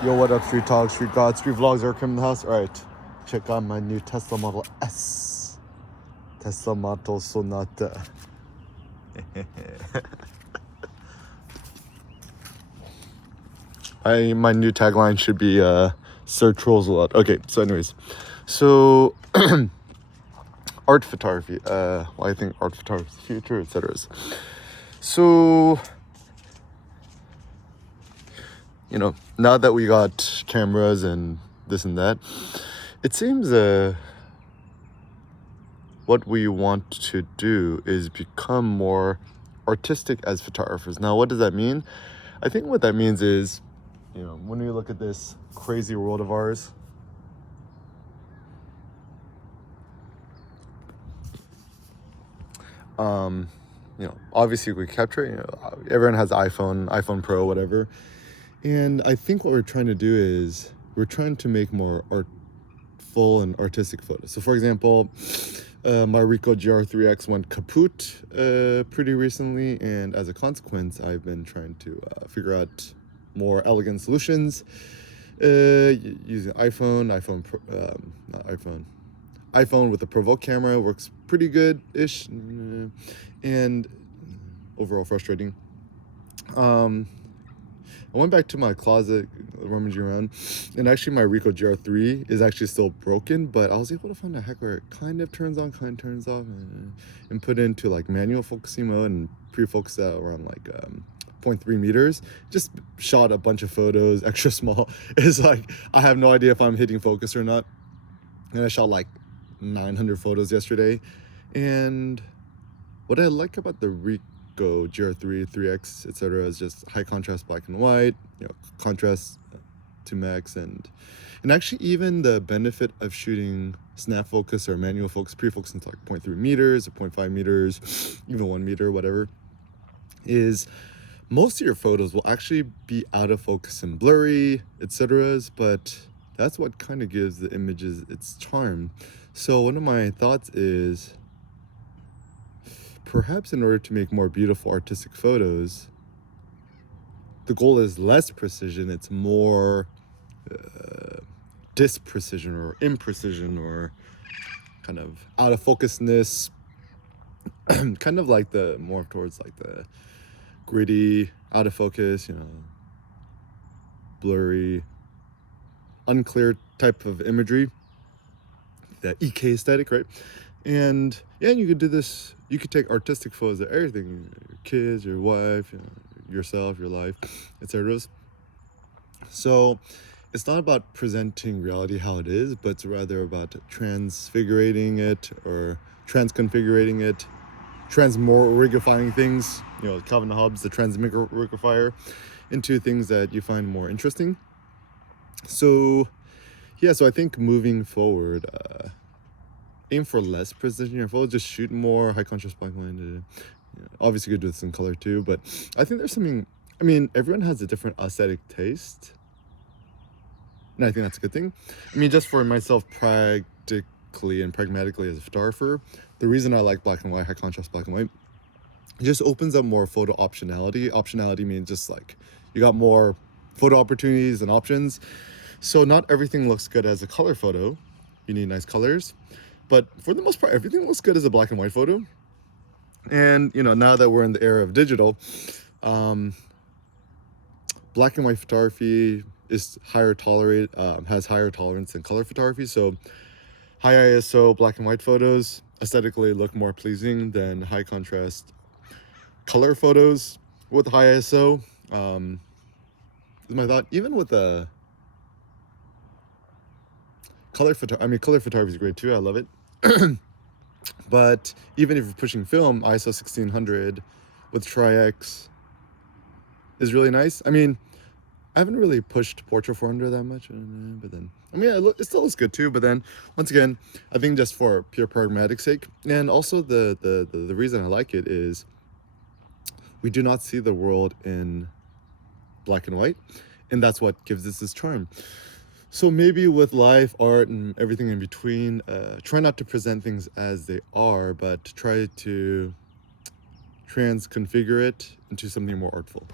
Yo, what up, Street Talk, Street God, Street Vlogs are coming in the house. Alright, check out my new Tesla Model S. Tesla Model Sonata. My new tagline should be Sir Trolls a lot. Okay, so anyways. So art photography. I think art photography is the future, etc. So now that we got cameras and this and that, it seems what we want to do is become more artistic as photographers. Now, what does that mean? I think what that means is, when we look at this crazy world of ours, obviously we capture it. Everyone has iPhone Pro, whatever. And I think what we're trying to do is we're trying to make more artful and artistic photos. So, for example, my Ricoh GR III went kaput pretty recently, and as a consequence, I've been trying to figure out more elegant solutions using iPhone with the Provoke camera. Works pretty good-ish, and overall frustrating. I went back to my closet, rummaging around, and actually my Ricoh GR III is actually still broken, but I was able to find a hack where it kind of turns on, kind of turns off, and put into like manual focusing mode and pre-focus at around like 0.3 meters. Just shot a bunch of photos, extra small. It's like, I have no idea if I'm hitting focus or not. And I shot like 900 photos yesterday. And what I like about the Ricoh GR III, 3X, etc. is just high contrast black and white, contrast to max, and actually even the benefit of shooting snap focus or manual focus, pre-focus into like 0.3 meters or 0.5 meters, even 1 meter, whatever, is most of your photos will actually be out of focus and blurry, etc. But that's what kind of gives the images its charm. So one of my thoughts is, perhaps in order to make more beautiful artistic photos, the goal is less precision, it's more disprecision or imprecision or kind of out of focusness, kind of like the more towards like the gritty, out of focus, blurry, unclear type of imagery, that EK aesthetic, right? And yeah, you could do this. You could take artistic photos of everything: your kids, your wife, yourself, your life, etc. So it's not about presenting reality how it is, but it's rather about transfigurating it or transconfigurating it, transmorigifying things. Calvin Hobbes, the transmogrifier, into things that you find more interesting. So yeah, so I think moving forward, aim for less precision in your photos, just shoot more high contrast black and white. Obviously you could do this in color too, but I think there's something, everyone has a different aesthetic taste, and I think that's a good thing. Just for myself, practically and pragmatically as a photographer, the reason I like black and white, high contrast black and white, it just opens up more photo optionality. Optionality means just like you got more photo opportunities and options. So not everything looks good as a color photo. You need nice colors. But for the most part, everything looks good as a black and white photo. And, now that we're in the era of digital, black and white photography is has higher tolerance than color photography. So high ISO black and white photos aesthetically look more pleasing than high contrast color photos with high ISO. Is my thought. Even with the color photography is great too. I love it. But even if you're pushing film, ISO 1600 with IIIX is really nice. I haven't really pushed Portrait 400 that much, but then, it still looks good too. But then, once again, I think just for pure pragmatic sake, and also the reason I like it is we do not see the world in black and white, and that's what gives this its charm. So maybe with life, art, and everything in between, try not to present things as they are, but try to transconfigure it into something more artful.